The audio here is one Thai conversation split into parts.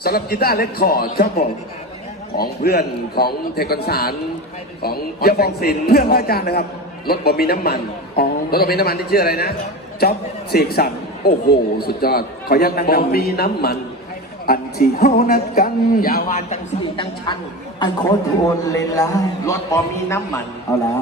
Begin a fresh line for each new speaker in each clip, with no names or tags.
สำหรับกีตาร์เล็กคอร์ดครับผมของเพื่อนของเทคอนสารของ
อย่าบอกสินเพื่อนพระอาจารย์นะครับ
รถบ่มีน้ำมันรถบ่มีน้ำมันที่ชื่ออะไรนะ
จ๊อบเสกสรร
โอ้โหสุดยอด
ขอยัดนั่ง
บ่มีน้ำมัน
อันที่เฮานัดกัน
ยาวานจังสีจังชัน
อันโคตรโอนเลยล่ะ
รถบ่มีน้ำมัน
เอาละ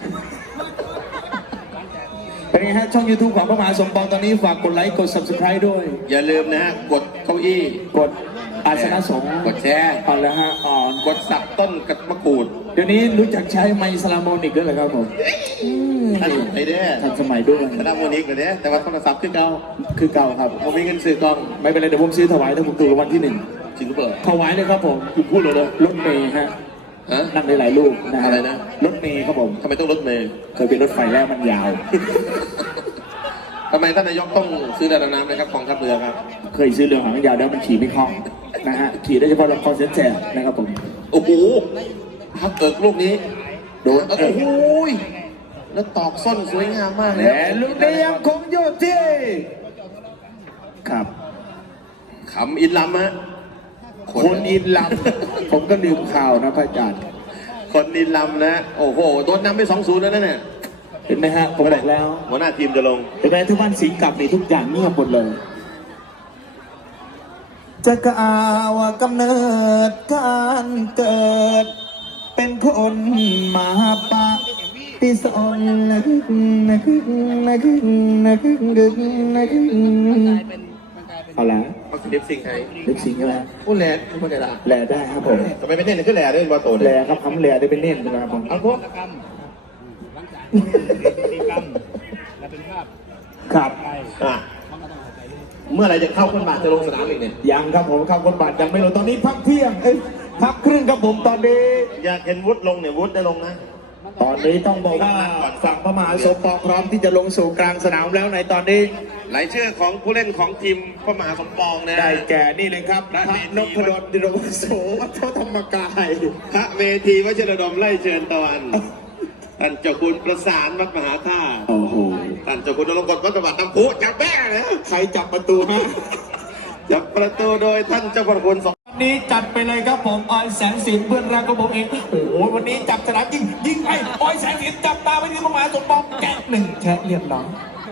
เป็นไงฮะช่อง YouTube ของพระมหาสมปองตอนนี้ฝากกดไลค์กด Subscribe ด้วย
อย่าลืมนะกดเก้าอี้
กดอาสนะสงฆ์
กดแชร์
เอาละฮะ
กดสับต้นกระมะกรูด
เดี๋ยวนี้รู้จักใช้ไมค์สลาโมนิกด้วยเหรอครับผม
ทันสมัยเด้
ทันสมัยด้วย
สลาโมนิกเลยเด้แต่ว่าโทรศัพท์คือเก่า
ครับ
ผมมีเงินซื้อกล้อง
ไม่เป็นไรเดี๋ยวผมซื้อถวายถ้าผมถูกรางวัลที่1
จริงหรือเปล่า
ถวายเลยครับผม
คุณพูดเลย
รถเมย์ฮะนั่งได้หลายลูกนะ
อะไรนะ
รถเมย์ครับผม
ทำไมต้องรถเมย์
เคยเป็นรถไฟแล้วมันยาว
ทำไมท่านนายกต้องซื้อเรือดำน้ำนะครับกองทัพเรือครับ
เคยซื้อเรือหางยาวแล้วมันขี่ไม่คล่องนะฮะขี่ได้เฉพาะลำคอเส้นแสบนะครับผม
โอ้โหพักเอิกลูกนี้โดนโอ้โหแล้วตอกส้นสวยงามมากเลย
ลูกนี้ยังคงอยู่ที่ครับ
ขำอินลำฮะ
คนอินลำผมก็ลืมข่าวนะพระอาจารย์
คนอินลำนะโอ้โหโดนนำไป2-0แล้วนะเนี่ย
เห็นไหมฮะผมบอกแล้ว
หัวหน้าทีมจะลง
แต่แม้ทุกบ้านสิงห์กลับในทุกอย่างเงียบหมดเลยจะกล่าวกำเนิดการเกิดเป็นคนมาปะที่สอนเอาละ
เล็บสิงไง
เล็บสิงใช่ไหม
พูดแหล่พูดแหล่
แหล่ได้ครับผม
ทำไมไม่เน้นขึ้นแหล่ด้วยบอลโต
แหล่ครับคำแหล่ได้เป็นเน้นนะครับผม
เอาพวก
ครับ
เมื่อไรจะเข้าคนบาทจะลงสนามอีกเนี่ย
ยังครับผมเข้าคนบาทยังไม่ลงตอนนี้พักเที่ยงพักครึ่งครับผมตอนนี้
อยากเห็นวุฒิลงเนี่ยวุฒิได้ลงนะ
ตอนนี้ต้องบอกว่าฝั่งพระมหาสมปองพร้อมที่จะลงสู่กลางสนามแล้วในตอนนี้
รายชื่อของผู้เล่นของทีมพระมหาสมปองนะ
ได้แก่นี่เลยครับพระนพดลดิโรโสวัฒธรรมกาย
พระเมธีวชิรดมไล่เชิญตะวันท่านเจ้าคุณประสานวัดมหาธาตุ
โอ้โห
ท่านเจ้าคุณนรงกฎวัดจังหวัดน้ำพุจับแม่นะ
ใครจับประตูฮะ
จับประตูโดยท่านเจ้าพระคุณ
วันนี้จัดไปเลยครับผมออยแสงสินเพื่อนรักของผมเองโอ้โหวันนี้จับสนามยิงไปออยแสงสินจับตาไปที่พระมหาสมปองแกะ1แค่เรียบร้อย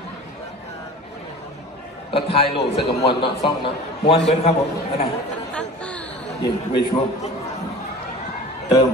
แล้วทายโลกเสกมวลเนาะซ่องเนาะ
มวลเบิร์นครับผมอะไรยิงไปช่วงเติม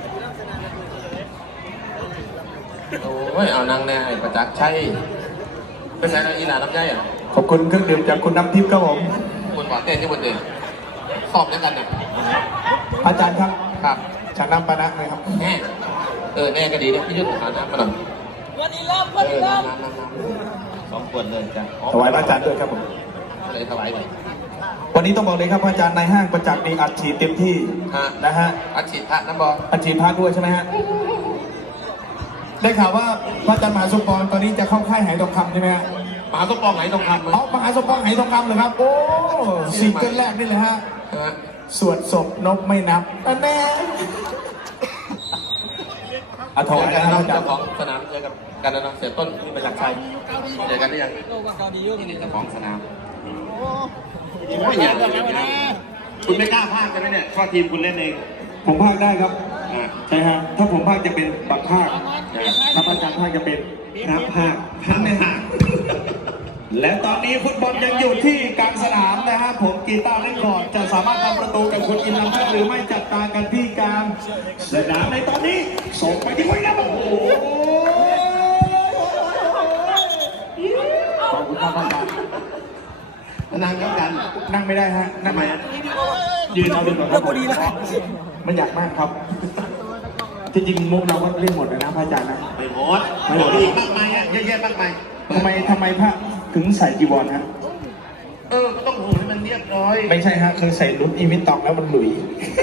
โอ้ยเอานางแน่ประจักษ์ชัยเป็นไงนะอีหลาน้ำใจอ่ะ
ขอบคุณเครื่องดื่มจากคุณน้ำทิพย์ครับผม
คุณหวานเต้นที่บนเด่นสอบด้วยกันเนี่ย
อาจารย์ครับ
ครับ
ฉันน้ำปานะนะครับ
แน่แน่ก็ดีเนี่ยพี่ยุทธหาน้ำมาหน่อย
วันนี้ล้อม
2 ขวดเลยจ้ะ
ถวายอาจารย์ด้วยครับผม
เลยถวายเลย
วันนี้ต้องบอกเลยครับอาจารย์ในห้างประจักษ์มีอัดฉีดเต็มที่นะฮะ
อัดฉีดพระน้ำบอล
อัดฉีดพระด้วยใช่ไหมฮะได้ข่าวว่าพระอาจารย์มหาสมปองตอนนี้จะเข้าค่ายไหทองคำใช่ไหมฮะ
มหาสมปองไหทองคำ
มหาสมปองไหทองคำเลยครับโอ้ซิงเกิลแรกนี่เลยฮะสวดศพนกไม่นับแน่อาทร
นะครับเจ้าของสนามเจอกับกันนะเสียต้นที่เป็นหลักชัยเจอกันได้ยังเจ้าของสนามไม่อยากคุณไม่กล้าพากกันไหมเนี่ยข้อทีมคุณเล่นเอง
ผมพากได้ครับใช่ฮะถ้าผมพากจะเป็นบักพากถ้าอาจารย์พากจะเป็นนับพากนะฮะและตอนนี้ฟุตบอลยังอยู่ที่กลางสนามนะฮะผมกีตาร์เล่นก่อนจะสามารถทำประตูกับคนอินลำได้หรือไม่จับตากันที่กลางสนามในตอนนี้ส่งไปที่ไว้นะโอ้โหขอบคุณครับอาจารย์
นั่งกับกัน
นั่งไม่ได้ฮะ
นั่งไหม
ยืนเอาดีกว่าครับพอดีแล้วไม่อยากมากครับที่จริงมุกเราก็เล่นหมดนะพระอาจารย์นะ
ไม่หมดอีกมากมายเยอะแยะมากมาย
ทำไมพระถึงใส่จีวรฮะ
ก็ต้องหูให้มันเรียบร้อย
ไม่ใช่ฮะคือใส่รุ่นอีวิตตองแล้วมันหลุย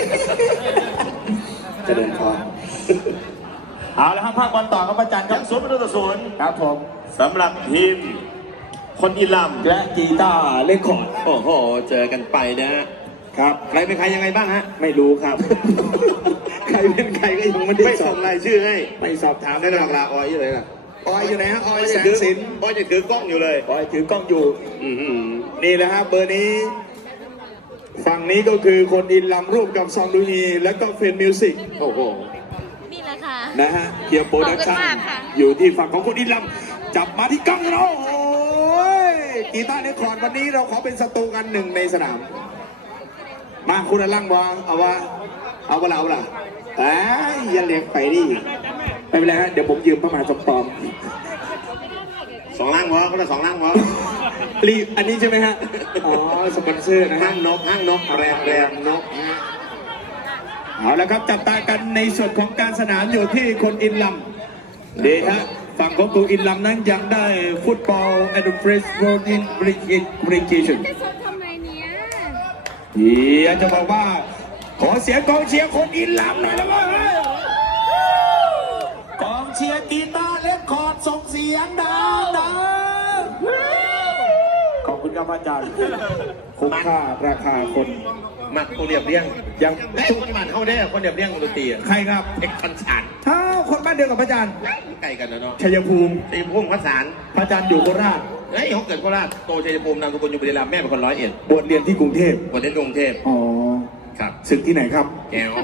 จะเดินคอเอาแล้วครับภาคบอลต่อครับอาจารย์ครับ
0-0
ครับผม
สำหรับทีมคนอิหร่าน
และกีตาร์เล่นคอร์ด
โอ้โหเจอกันไปนะครับใครเป็นใครยังไงบ้างฮะ
ไม่รู้ครับใครเป็นใครก็ยังไม่
ส่งรายชื่อให้
ไม่สอบถาม
ได้หลักลาออยอยู่เลยล่ะ
ออยอยู่ไหนฮะออยแสงสิน
ออยจะถือกล้องอยู่เลย
ออยถือกล้องอยู่นี่แหละฮะเบอร์นี้ฝั่งนี้ก็คือคนอินลำร่วมกับซองดูฮีและก็เฟนมิวสิก
โอ้โห
นี่แหละค่ะ
นะฮะเกียร์โปรดักชั่น
ขอบคุณมากค่ะ
อยู่ที่ฝั่งของคนอินลำจับมาที่กล้องแล้วโอ้ยกีตาร์ในคอร์ดวันนี้เราขอเป็นศัตรูกันหนึ่งในสนาม มาคุณอลังวางเอาวะเอาเวลาเอาล่ะแต่อย่าเลี้ยงไปดิไม่เป็นไรฮะเดี๋ยวผมยืมพระมหาสมปอง
สองล่างวะคนละสองล่างวะ
รีบอันนี้ใช่ไหมฮะอ๋อสปอนเซอร์นะฮะ
ห้างนกแรมนก
เอาละครับจับตากันในส่วนของการสนามอยู่ที่คนอินลำเดฮะฝั่งของกูอินลำนั้นยังได้ฟุตบอลแอดเฟรสโรดินบริกิชัน
จะชนทำไมเนี้ย
อยากจะบอกว่าขอเสียงกองเชียร์คนอินลำหน่อยแล้วว่ากองเชียร์กีตาร์เล่นคอร์ดส่งเสียงดังขอบคุณครับอาจารย์คุ้มค่าราคาคน
มักตัวเรียบเรียง
ยัง
ทุกที่มันเข้าได้คนเรียบเรียงดนตรี
ใครครับ
เอกพันฉาน
เท้าคนบ้านเดียวกับพระอาจารย์
ไกลกันนะเนาะ
ชัยภูมิ
ชัยภูมิพันฉาน
พระอาจารย์อยู่โคราช
เฮ้ยเขาเกิดโคราชโตชัยภูมินามสกุลอยู่บุรีรัมย์แม่เป็นคนร้อยเอ็ด
บวชเรียนที่กรุงเทพ
คนเล่นกรุงเทพ
อ๋อ
ครับ
ศึกที่ไหนครับ
แก้ว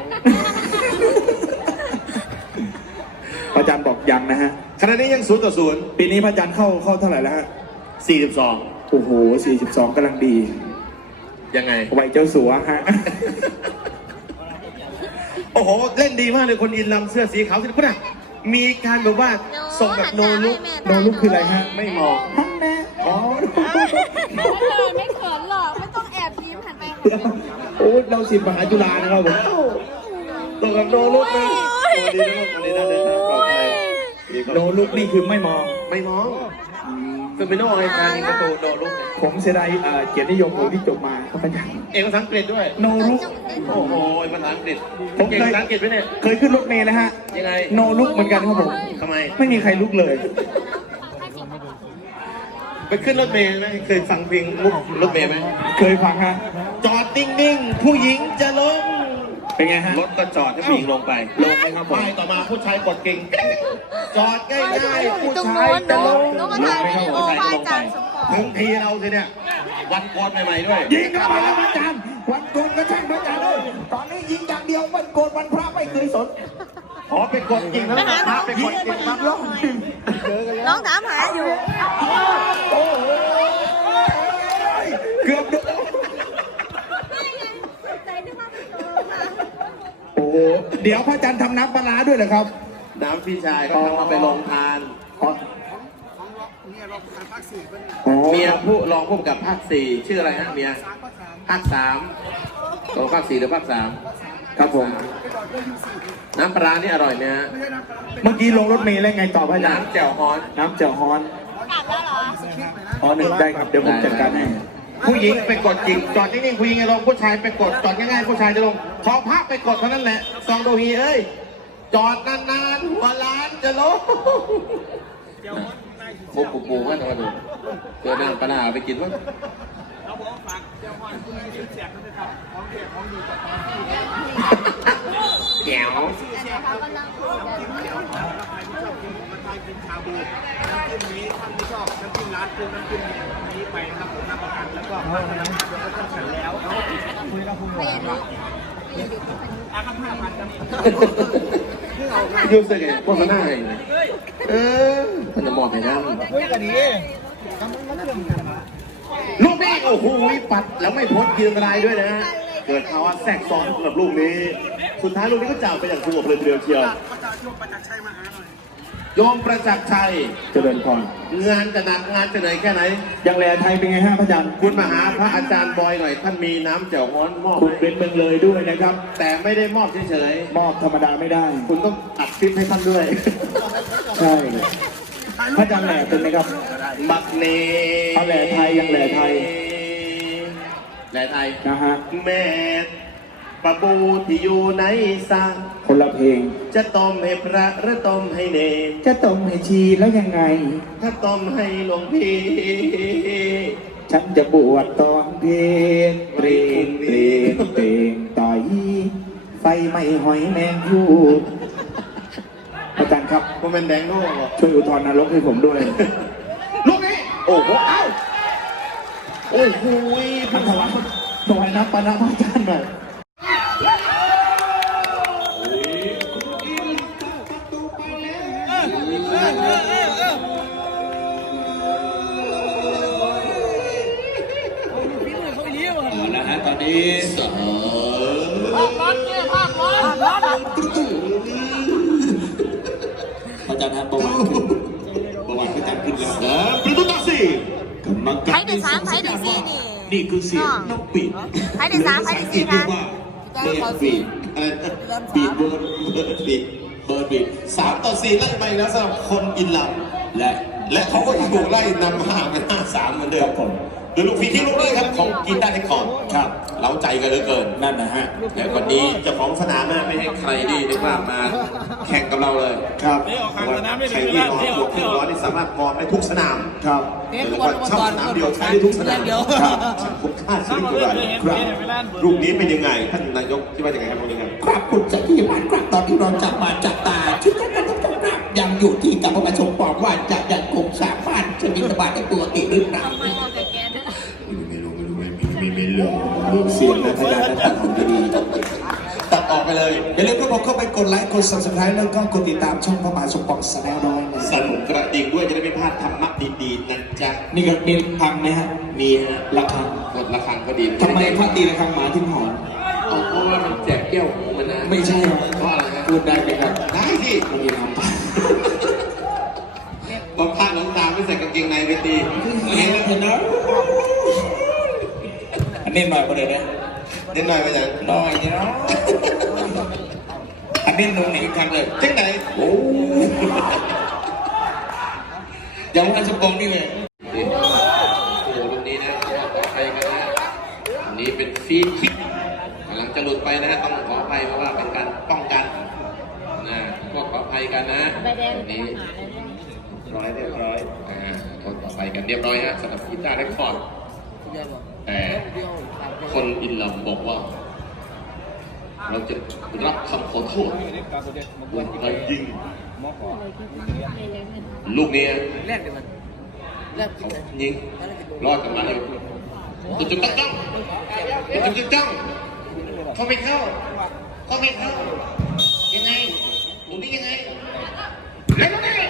พระอาจารย์บอกยังนะฮะ
ขณะนี้ยัง0-0
ปีนี้พระอาจารย์เข้าเท่าไหร่แล้วฮะ
42
โอ้โห 42กำลังดี
ยังไง
วัยเจ้าสัวฮะ
โอ้โห เล่นดีมากเลยคนอินลำเสื้อสีขาวสิคุณน่ะมีการแบบว่าส่งแบบโนลุก
โนลุกคืออะไรฮะ
ไม่มอง
ฮันแน่อ๋อ
ไม่เขินหรอก ไม่ต้องแอบยิ้มหันไป
โอ้เราศิษย์มหาจุฬานะครับผม
ส่งแบบโนลุกนะโอ้ดีนะคนนี้น่าเดินทางปลอดภัย
โนลุกนี่คือไม่มอง
ไม่มองคือเป็นโนไอ้การยิงประตูโนลุกเนี่ย
ผมเสียดายเกียรตินิยมผมที่จบมาครับอาจารย์
เอกภาษาอังกฤษด้วย
โนลุก
โอ้โหภาษาอังกฤษ
ผม
เก่ง
เคย
ภาษาอังกฤษไหมเนี่ย
เคยขึ้นรถเมล์นะฮะ
ยังไง
โนลุกเหมือนกันครับผม
ทำไม
ไม่มีใครลุกเลย
ไปขึ้นรถเมล์ไหมเคยฟังเพลงมุกรถเมล์ไหม
เคยฟังฮะ
จอดนิ่งๆ ผู้หญิงจะลง
เป็นไงฮะ
รถก็จอดให้ผู้หญิงลงไป
ลงไหมครับผม
ป้ายต่อมาผู้ชายกดกิ่งจอดง่ายๆผู้
ตรง
ชาย
โน้น
จะ
เนาะ
ลง
น้องมาถ่ายวีดีโอพระอาจารย์สมปอง
ถึงทีเราสิเนี่ย วันโกนใหม่ๆด้วย
ยิงเข้ามาแล้วพระอาจารย์วันโกนก็ช่างพระอาจารย์เลยตอนนี้ยิงอย่างเดียววันโกนวันพระไม่เคยสน
อ๋อเป็นกดกิ่งแล้วพาไปกดกิ่งครับ
ร้อง
น้องถามหาอยู่
โอ้โหเกือบโดนโอ้โหเดี๋ยวพระอาจารย์ทำน้ำปลาร้าด้วยเหรอครับ
น้ำพี่ชายเขาทำเอาไปลงทาน
อ๋ออ๋อ
เมียผู้รองผู้กำกับภาค 4 ชื่ออะไรฮะเมียภาค 3ตัวภาค 4 หรือภาค 3
ครับผม
น้ำปลาร้านี่อร่อยไหมฮะ
เมื่อกี้ลงรถเมล์แล้วไงต่อพระอาจารย์
น้ำแจ่วฮ้อน
น้ำเจียวฮ้อน
กลับแล้วเหรอ
อ๋อหนึ่งได้ครับเดี๋ยวผมจัดการให้
ผู้หญิงไปกดกิ่งจอดนิ่งๆผู้หญิงจะลงผู้ชายไปกดจอดง่ายๆผู้ชายจะลงพอภาพไปกดเท่านั้นแหละซองโดฮีเอ้ยจอดนานๆหัวล้านจะลงปุ๊บปูว่าหน่อยดูเจอน้ำปลาร้าเอาไปกินมั้งแก้ว
เขากำลังคุยกัน
กินชาบูน้ำจิ้มนี้ท่านที่ชอบน้ำจิ้มร้านคือน้ำจิ้มนี้ไปนะครับผมรับประกันแล้วก็พัฒนาแล้วก็ต้องเสร็จแล้วคุยกับคุณหมอว่าอาคำ5,000ครับ
ยูสึกไงพวกมันน่าไงมันจะมองไปนั่น
คุยกันนี้
ลูกนี้โอ้โหปัดแล้วไม่พ้นกีฬารายด้วยนะฮะเกิดภาวะแทรกซ้อนสำหรับลูกนี้ สุดท้ายลูกนี้ก็จากไปอย่างสงบเลยทีเดียวเชียว
ประจักษ์โยมประจักษ์ชัยมาหาหน่อย
โยมประจักษ์ชัย
เจริญพร
งานจะหนักงานจะเหนื่อยแค่ไหน
ยังแลไทยเป็นไงฮะพระอาจารย์
คุณมาหาพระอาจารย์บอยหน่อย ท่านมีน้ำแจ่วฮ้อนมอบ
คุณเป็นเมืองเลยด้วยนะครับ
แต่ไม่ได้มอบเฉย
มอบธรรมดาไม่ได้
ๆคุณต้องอัดคลิปให้ท่านด้วย
ใช่พระอาจารย์แหล่เป็นไหมครับ
บักเน
เอาแหล่ไทยยังแหล่ไทย
แหล่ไทย
นะฮะ
แม่ปะปูที่อยู่ในสระ
คนละเพลง
จะต้มให้พระหรือต้มให้เนร
จะต้มให้ชีแล้วยังไง
ถ้าต้มให้หลวงพี่
ฉันจะบวชตอนเพลงเตรงเตรงเตรงต่อยไฟไม่หอยแมงพูดอาจารย์ครับ
ผมเป็นแดงโน่
ช่วยอุทธรณ์นรกให้ผมด้วย
ลูกนี้ โอ้โห เอ้า โอ้โห
พันธวัฒน์ถวายน้ำปานะพระอาจารย์หน่อยนะฮะตอนนี้พระอาจารย์ฮะเบาหวานขึ้นเบาหวานพระอาจารย์ขึ้นแล้วประตูต่อสี่กำลังกัดในสองสนามนี่คือเสียงนกปีดใครที่สามใครที่สี่คะเรียกปีดปีดเบิร์ดปีดเบิร์ดปีด3-4ไล่ไปแล้วสำหรับคนอินลัมและเขาก็ถูกไล่นำห่างเป็น5-3เหมือนเดิมโดยลูกฟรีที่ลูกเลยครับของกีตาร์เทคคอร์ดครับเล้าใจกันเหลือเกินนั่นนะฮะแต่วันนี้เจ้าของสนามไม่ให้ใครดีได้ว่ามาแข่งกับเราเลยครับใครที่มองบวกที่ร้อนนี่สามารถมองได้ทุกสนามครับหรือว่าเช่าสนามเดียวใช้ได้ทุกสนามครับคุ้มค่าชีวิตด้วยครับลูกนี้เป็นยังไงท่านนายกที่ว่ายังไงครับลูกนี้ครับครับคุณสักที่บ้านครับตอนที่เราจับมาจับตาคิดกันต้องครับยังอยู่ที่กับพระประชงบอกว่าจะยังคงสามารถจะมีสบายในตัวติหรือเปล่าไม่รู้เรื่องเสียงนะพยานตัดออกดีตัดออกไปเลยอย่าลืมทุกคนเข้าไปกดไลค์กด subscribe แล้วก็กดติดตามช่องพระมหาสมปองแสดงน้อยสั่นกระดิ่งด้วยจะได้ไม่พลาดธรรมะดีๆนะจ๊ะนี่ก็มีพังไหมฮะมีฮะระฆังกดระฆังก็ดีทำไมพระตีระฆังหมาถึงหอนเพราะว่ามันแจกแก้วหูมันนะไม่ใช่เพราะอะไรนะพูดได้ไหมครับได้ที่มันมีน้ำตาพอพลาดน้ำตาไม่ใส่กางเกงในไปตีเห็นแล้วนะอันนี้หน่อยประเดี๋ยวนะเด่นหน่อยไปจังหน่อยเนาะอันนี้ตรงนี้กันเลยที่ไหนโอ้ยังวันสปองนี่เลยโอ้ตรงนี้นะไปกันนะอันนี้เป็นฟรีคิกกำลังจะหลุดไปนะต้องขออภัยเพราะว่าเป็นการป้องกันนะก็ขออภัยกันนะนี้เรียบร้อยคนต่อไปกันเรียบร้อยฮะสำหรับกีตาร์เรคคอร์ดแต่คนอินลัมบอกว่าเราจะรับคำขอโทษวันไปยิงลูกนี้เขายิงรอดกันมาเลยจุดจ้องเขาไม่เข้ายังไงลูกนี้ยังไงเล่นได้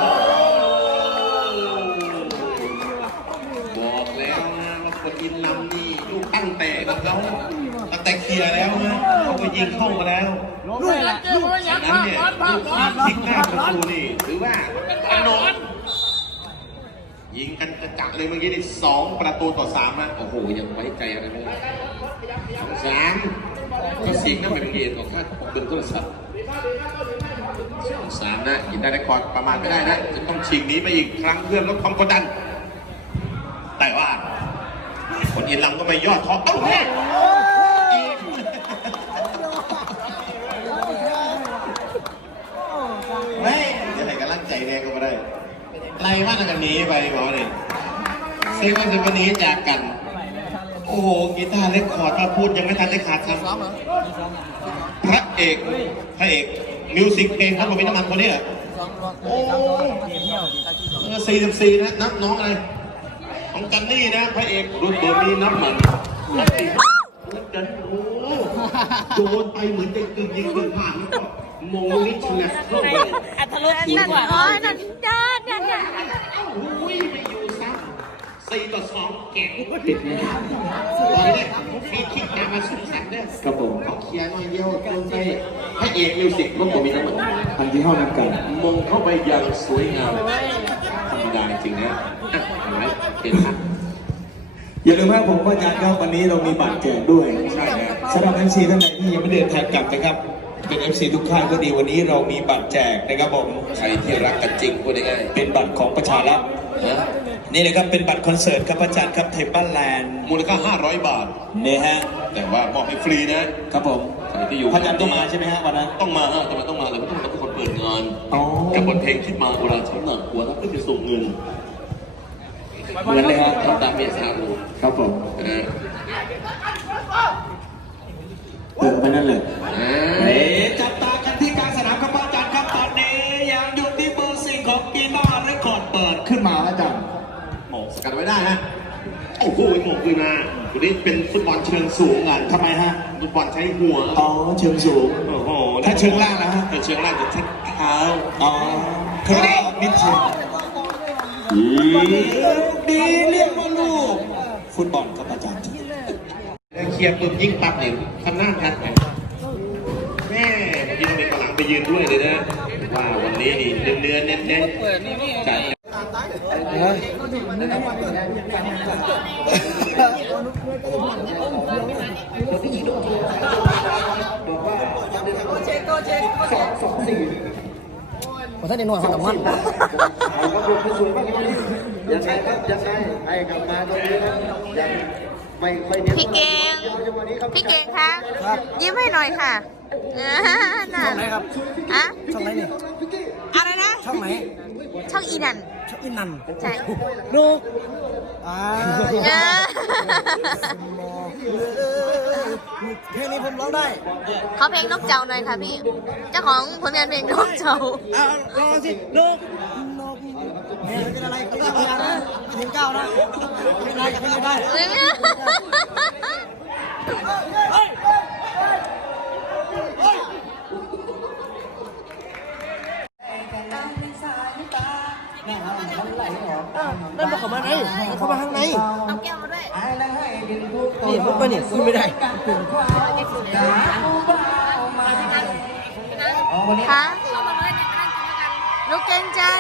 บอกแล้วนะว่าคนอินลัมนี่ลูกตั้งแต่กับเขาตั้งแต่เคลียร์แล้วนะเขาก็ยิงเข้ามาแล้วฉะนั้นเนี่ยลูกที่หน้าประตูนี่ถือว่าถนนยิงกันกระจัดเลยเมื่อกี้นี่2-3นะโอ้โหยังไว้ใจอะไรไม่ได้2-3ก็เสียงนั่นเป็นเกมของข้าเป็นโทรศัพท์3นะอินเตอร์เน็ตคอร์ดประมาณไม่ได้นะจะต้องชิงนี้ไปอีกครั้งเพื่อลดความกดดันแต่ว่าคนอินลัมก็ไม่ย่อท้อเอ้าเฮ้ยจะให้กำลังใจแดงก็ไม่ได้ไล่ว่ากันนี้ไปหมอเนี่ยเซ็งว่าจะวันนี้จากกันโอ้โหกีตาร์เล็กคอร์ดถ้าพูดยังไม่ทันได้ขาดคำพระเอกมิวสิกเพลงครับผมมีน้ำมันคนนี้เหรอโอ้44นะนับน้องอะไรของกันนี่นะพระเอกรุ่นเบอร์นี้นับมันกันโอ้โดนไปเหมือนจะยิงผ่านแล้วก็มงนิชนะ
อัตลุนั่นนั่นจ้าเนี่ย
อุ้ยไม่อยู่ซ้ำ4-2แก่ติดเลยตอนนี้ฟรีคิกตามมาสุดสันเด้อกระผมเขาเคลียร์มาเยี่ยวลงไปพระเอกมิวสิกรุ่นเบอร์นี้นับมันพันที่ห้านับกันมงเข้าไปอย่างสวยงามธรรมดาจริงนะอะไรเห็นไหมอย่าลืมว่าผมว่าอาจารย์ครับวันนี้เรามีบัตรแจกด้วยสำหรับ MC ท่านไหนที่ยังไม่เดินทางกลับนะครับเป็น MC ทุกท่านก็ดีวันนี้เรามีบัตรแจกนะครับผมใครที่รักกันจริงพูดง่ายๆเป็นบัตรของประชารัฐนี่นะครับเป็นบัตรคอนเสิร์ตครับอาจารย์ครับเทเบิลแลนด์มูลค่า500 บาทเนี่ยฮะแต่ว่ามอบให้ฟรีนะครับผมใครที่อยู่อาจารย์ต้องมาใช่ไหมฮะวันนั้นต้องมาทำไมต้องมาเลยเพราะต้องเป็นคนเปิดงานกับบทเพลงคิดมาโบราณชั้นหนักกลัวถ้าจะส่งเงินเหมือนเลยครับทำตามเมียสาวครับผมไปนั่นเลยจับตากันที่กลางสนามครับอาจารย์ครับตอนนี้ยังอยู่ที่เบอร์4ของกีตาร์เรคคอร์ดเปิดขึ้นมาอาจารย์หมกสกัดไว้ได้ฮะโอ้โหหมกขึ้นมาวันนี้เป็นฟุตบอลเชิงสูงอ่ะ
ทำไมฮะ
ฟุตบอลใช้หัว
อ๋อเชิงสูง
โอ้โห
ถ้าเชิงล่างนะฮะ
ถ้าเชิงล่างจะใช้เท้า
อ๋อข้างหน้ามิดเชิงดีเรียกว่าลูกฟุตบอลครับอาจารย์
เคลียร์ปุ๊บยิงปั๊บเนี่ยข้างหน้าทันแม่ยิงเป็นกำลังไปยืนด้วยเลยนะว่าวันนี้นี่เนื้อเน้นๆจัด
ผมท่านเด็กหน่อยความสำคัญ
ยังไงครับยังไงให้กลับมาตรงนี้นะยังไม่ค่อยเน้น
พี่เก่ง พี่เก่งคะ ยิ้มให้หน่อยค่ะน่ะ
ช่องไหนครับ
อะ
ช่องไหนนี่
อะไรนะ
ช่องไหน
ช่องอีนัน
ช่องอินนัน
ใช่
ลูกเพลงนี้ผมร้องได้
ขอเพลงนกเจ้าหน่อยค่ะพี่ เจ้าของผลงานเพลงนกเจ้า
รอสิลูกนกเป็นอะไรก็ได้นะไม่ถึง9นะไม่ได้จะไม่ได้นั่นมาเข้ามาไหนเข้ามาข้างใน
เอาแก้วมาด้วย
นี่มุกไปนี่คุณไม่ได้
คะลูกเกรงใจ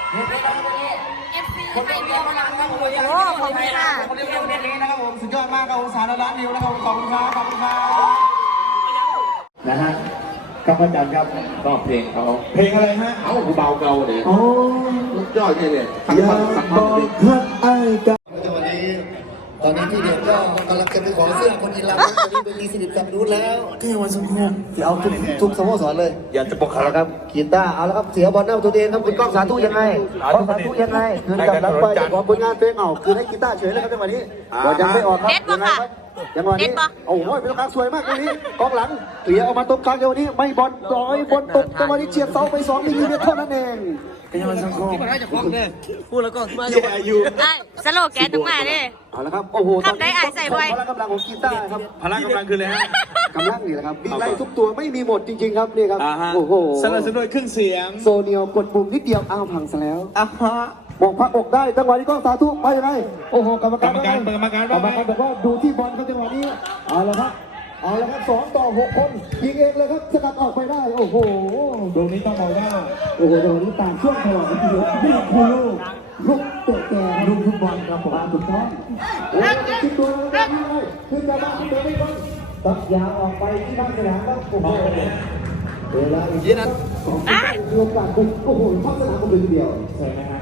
โอ้ขอบคุณค่ะ
นะครับผมสุดยอดมากครับผม3 ล้านวิวนะครับขอบคุณครับขอบคุณครับ
นะฮะครับอาจารย์ครับ
ก็เพลงเขา
เพลงอะไรฮะ
เอ้ากูเบาเกาเลย
อ๋อ
สุดยอดเลยสัก
อย่า
พันสัก
บ
พัน
อก
ดิ
ทักไอ้กัน
ตอนนี้ที่เด็กก็กำลังจะไปขอเสื้อคนอินลาตอนนี้เป็นตีสนิทกับนู้นแล้วที่วันสงครามที่เอาทุกสโมสรเลย
อย่าจะบอก
เอาละครับกีตาร์เอาละครับเสียบอลหน้าประตูเองครับคุณก้องสาธุยังไงก้องสาธุยังไงคืนกลับหลังไปขอผลงานเพลงเอาคืนให้กีตาร์เฉยเลยครับในวันนี้บอลยังไม่ออกครับยังไงครับยังวันนี้โอ้โหเป็นลูกค้าสวยมากวันนี้กองหลังเกลี่ยออกมาตรงกลางวันนี้ไม่บอลลอยบอลตกจังหวะนี้เฉียบเสาไป2 มิลลิเมตรเท่านั้นเองเป็นวันสังคม
พูดแล้วก็มา
เย่อายุ
ไอ้สโลแกนตรงมาดิ
เอาละครับโอ้โห
ทำได้ใส่ไว้
พละกำลังของกีตาร์ครับ
พละกำลังคืออะไรฮะ
กำลังนี่แหละครับวิ่งไล่ทุกตัวไม่มีหมดจริงๆครับนี่ครับ
ฮะ
โอ้โห
สนับสนุนด้วยเครื่องเสียง
โซเนียลกดปุ่มนิดเดียวอ้าวพังซะแล้ว
อ่ะฮะ
บอกพักอกได้จังหวะนี้ก็สาธุไปยังไงโอ้โหกรรมการ
กรรมการเปิดกรรมการว่าไง
บอกว่าดูที่บอลครับจังหวะนี้เอาละครับ2 ต่อ 6 คนยิงเองเลยครับสกัดออกไปได้โอ้โห
ตรงนี้ต้องบอกว่า
โอ้โหตรงนี้ต่างช่วงตลอดทีเดียวนี่คือลูกเตะแก่ลูกฟุตบอลครับผมถูกต้องโอ้ยคิดตัวแล้วเลยขึ้นจะมาเตะไม่บอลตัดยาวออกไปที่บ้านสนามครับโอ้โหเวลาอีกทีนั้นรวมกันโอ้โหเข้าสนามกันเลยทีเดียว
ใช่ไหมฮะ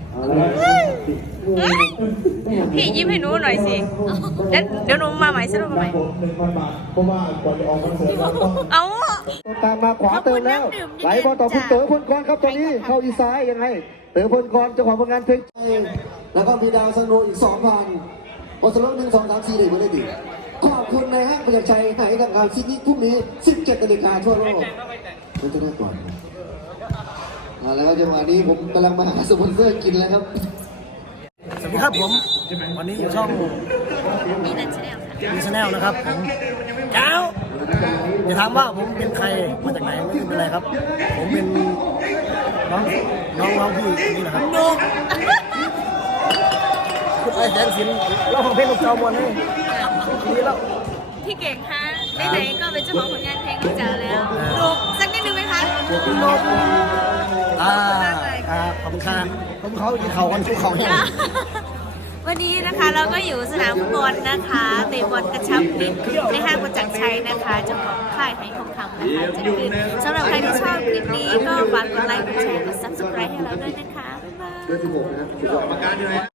พี่ยิ้มให้หนูหน่อยสิแล้วเดี๋ยวหนูมาใหม่สรุปมาใหม่
ผม 1,000 บาทเพราะว่าก่อนจะออกคอนเสิร์ตเราต้อง
เอา
ตามมาขวาเติมแล้วไหลบอลต่อคุณเต๋อพลกรครับตอนนี้เข้าอีซ้ายยังไงเต๋อพลกรเจ้าของผลงานเพลงแล้วก็มีดาวซันโนอีก 2,000บอลสโล1 2 3 4เลยมาได้ดีขอบคุณนายห้างประจักษ์ชัยให้กับการซิดนีย์พรุ่งนี้ 17 นาฬิกาทั่วโลกมันจะได้ก่อนเอาแล้วจังหวะนี้ผมกำลังมาหาสปอนเซอร์กินแล้วครับ
สวัสดีครับผมวันนี้อยู่ช่อง
มีนันชแนลค่ะ
มีชาแนลนะครับผมเจ้าอย่าถามว่าผมเป็นใครมาจากไหนไม่เป็นไรครับ ผมเป็นน้องพี่คนนี้นะครับคุณไอ้แสนสินเราของเพลงลูกเจ้ามวลนี่ดีแล้ว
พี่เก่งคะไหนๆก็เป็นเจ้าของผลงานเพลงของเจ้าแล้วดูสักนิดนึงไหมคะ
คุณนกขอบคุณครับผมเขาอีเขากันสู้เขาเนี่ย
วันนี้นะคะเราก็อยู่สนามฟุตบอลนะคะเตะบอลกระชับมิตรในห้างประจักษ์ชัยนะคะเจ้าของค่ายไหทองคำนะคะจัดขึ้นสำหรับใครที่ชอบคลิปนี้ก็ฝากกดไลค์กดแชร์กด subscribe ให้เราด้วยนะคะบ๊ายบาย
16 นะ